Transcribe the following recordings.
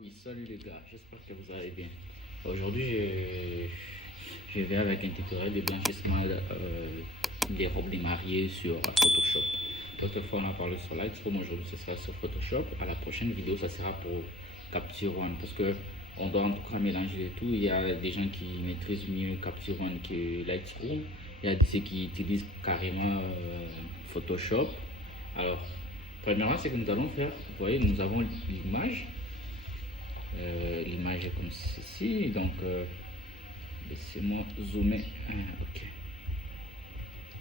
Oui, salut les gars, j'espère que vous allez bien. Aujourd'hui, je vais avec un tutoriel de blanchissement des robes des mariés sur Photoshop. L'autre fois, on a parlé sur Lightroom, aujourd'hui, ce sera sur Photoshop. À la prochaine vidéo, ça sera pour Capture One parce que on doit en tout cas mélanger tout. Il y a des gens qui maîtrisent mieux Capture One que Lightroom. Il y a ceux qui utilisent carrément Photoshop. Alors, premièrement, ce que nous allons faire, vous voyez, nous avons l'image. L'image est comme ceci, donc laissez-moi zoomer. Ok,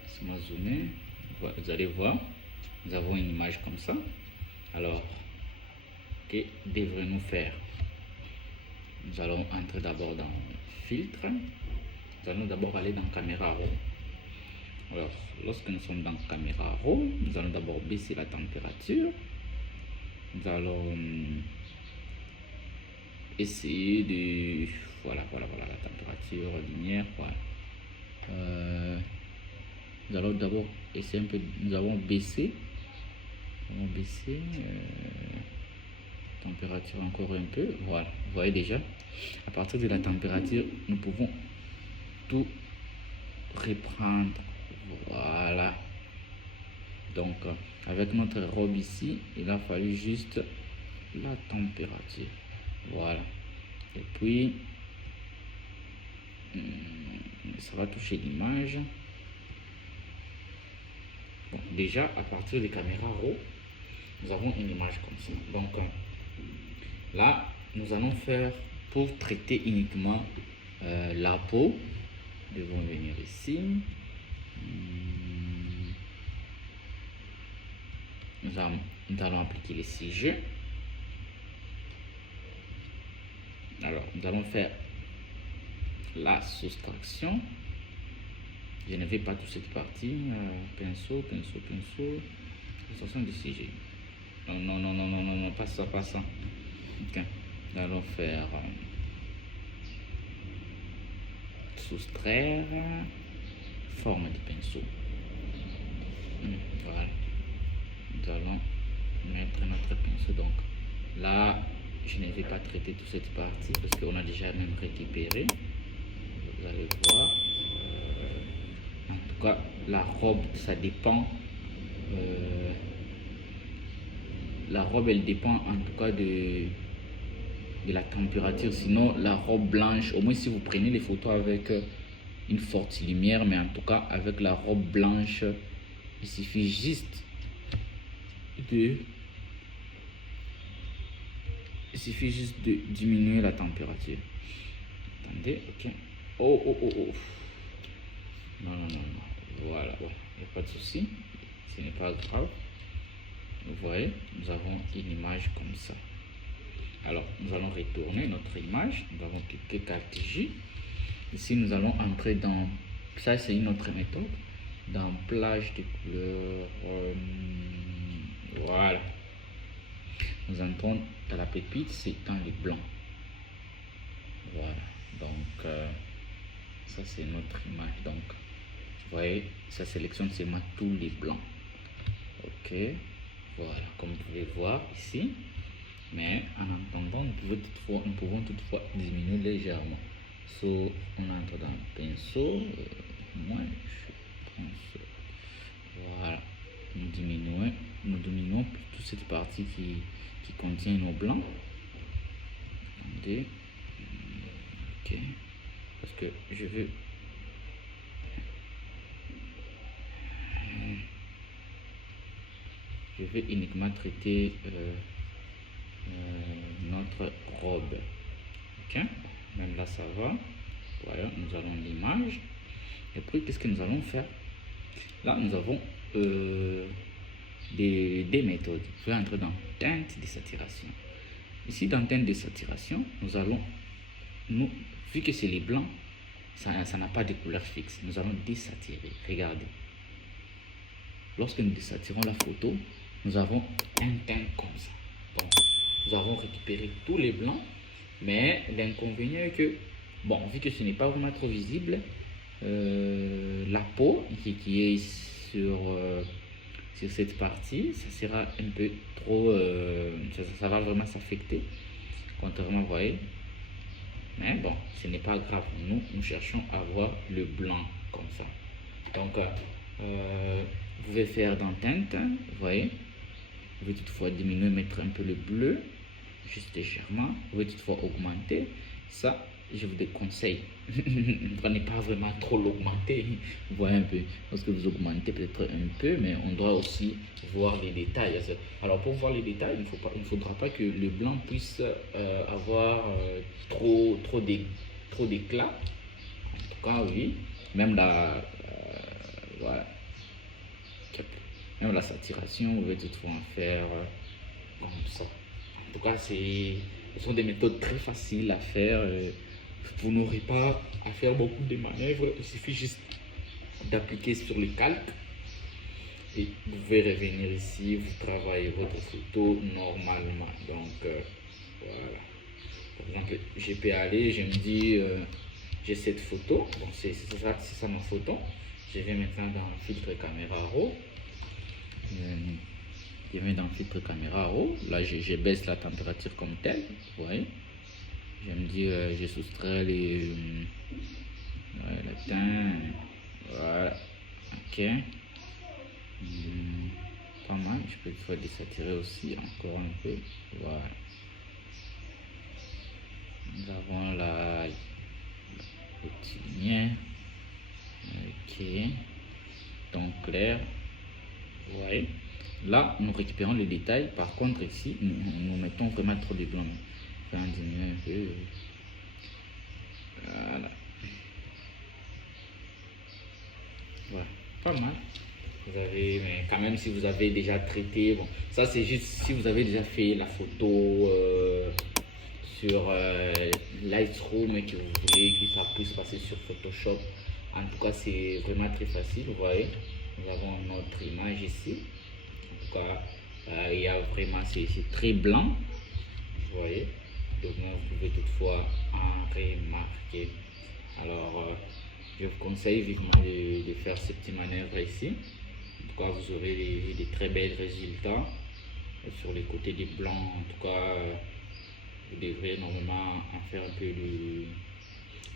laissez-moi zoomer. Vous allez voir, nous avons une image comme ça. Alors, que devrions-nous faire? Nous allons entrer d'abord dans filtre. Nous allons d'abord aller dans caméra raw. Alors, lorsque nous sommes dans caméra raw, nous allons d'abord baisser la température. Nous allons essayer de voilà la température linéaire. Voilà. Nous allons d'abord essayer un peu. Nous avons baissé température encore un peu. Voilà, vous voyez déjà, à partir de la température nous pouvons tout reprendre. Voilà, donc avec notre robe ici, il a fallu juste la température. Voilà, et puis ça va toucher l'image. Bon, déjà à partir des caméras RAW, nous avons une image comme ça. Donc là, nous allons faire pour traiter uniquement la peau. Nous devons venir ici. Nous allons appliquer les CG. Alors, nous allons faire la soustraction. Je ne vais pas toute cette partie. Pinceau. Soustraction du CG. Non, pas ça. Ok. Nous allons faire soustraire forme du pinceau. Voilà. Nous allons mettre notre pinceau. Donc là, je ne vais pas traiter toute cette partie parce qu'on a déjà même récupéré. Vous allez voir. En tout cas, la robe, ça dépend. La robe, elle dépend en tout cas de la température. Sinon, la robe blanche, au moins si vous prenez les photos avec une forte lumière, mais en tout cas avec la robe blanche, il suffit juste de diminuer la température. Attendez, ok. Oh. Non. Voilà, il n'y a pas de souci. Ce n'est pas grave. Vous voyez, nous avons une image comme ça. Alors, nous allons retourner notre image. Nous allons cliquer carte J. Ici, nous allons entrer dans... Ça, c'est une autre méthode. Dans plage de couleurs. Voilà. Nous entrons dans la pépite, c'est dans les blancs. Voilà. Donc, ça, c'est notre image. Donc, vous voyez, ça sélectionne seulement tous les blancs. Ok. Voilà, comme vous pouvez voir ici. Mais en attendant, nous pouvons toutefois diminuer légèrement. So, on entre dans le pinceau. Moi, je pense. Voilà. Nous diminuons pour toute cette partie qui contient nos blancs. Attendez. Ok. Parce que je veux. Je vais uniquement traiter notre robe. Ok, même là ça va. Voilà, nous avons l'image. Et puis qu'est-ce que nous allons faire? Là nous avons des méthodes. Je vais entrer dans teinte de saturation. Ici dans teinte de saturation, nous allons, vu que c'est les blancs, ça n'a pas de couleur fixe. Nous allons désaturer. Regardez. Lorsque nous désaturons la photo, nous avons un teint comme ça. Donc, nous avons récupéré tous les blancs, mais l'inconvénient est que, bon, vu que ce n'est pas vraiment trop visible, la peau qui est sur cette partie, ça sera un peu trop, ça va vraiment s'affecter. Contrairement, vous voyez. Mais bon, ce n'est pas grave. Nous cherchons à avoir le blanc comme ça. Donc, vous pouvez faire dans teinte, vous voyez. Vous pouvez toutefois diminuer, mettre un peu le bleu, juste légèrement. Vous pouvez toutefois augmenter. Ça, je vous déconseille. Ne prenez pas vraiment trop l'augmenter. Vous voyez un peu. Parce que vous augmentez peut-être un peu, mais on doit aussi voir les détails. Alors, pour voir les détails, il ne faudra pas que le blanc puisse avoir trop d'éclat. En tout cas, oui. Même voilà. Même la saturation, vous pouvez toutefois en faire comme ça. En tout cas, ce sont des méthodes très faciles à faire. Vous n'aurez pas à faire beaucoup de manœuvres. Il suffit juste d'appliquer sur le calque. Et vous pouvez revenir ici, vous travaillez votre photo normalement. Donc, voilà. Par exemple, je peux aller, je me dis, j'ai cette photo. Bon, c'est ça ma photo. Je vais maintenant dans filtre caméra RAW. Je vais dans filtre caméra RAW. Là, je baisse la température comme telle. Vous voyez. Je me dis, je soustrais les teints. Voilà. Ok. Pas mal. Je peux une fois désaturer aussi encore un peu. Voilà. Nous avons la petite lumière. Ok. Donc clair. Vous voyez. Là, nous récupérons les détails. Par contre, ici, nous mettons vraiment trop de blanc. Je vais en diminuer un peu. Voilà. Voilà. Pas mal. Vous avez, mais quand même, si vous avez déjà traité, bon, ça c'est juste si vous avez déjà fait la photo sur Lightroom et que vous voulez que ça puisse passer sur Photoshop. En tout cas, c'est vraiment très facile. Vous voyez, nous avons notre image ici. En tout cas, il y a vraiment, c'est très blanc. Vous voyez, donc vous pouvez toutefois en remarquer. Alors, je vous conseille vivement de faire ces petites manœuvres ici. En tout cas, vous aurez des très bels résultats. Sur les côtés des blancs, en tout cas, vous devrez normalement en faire un peu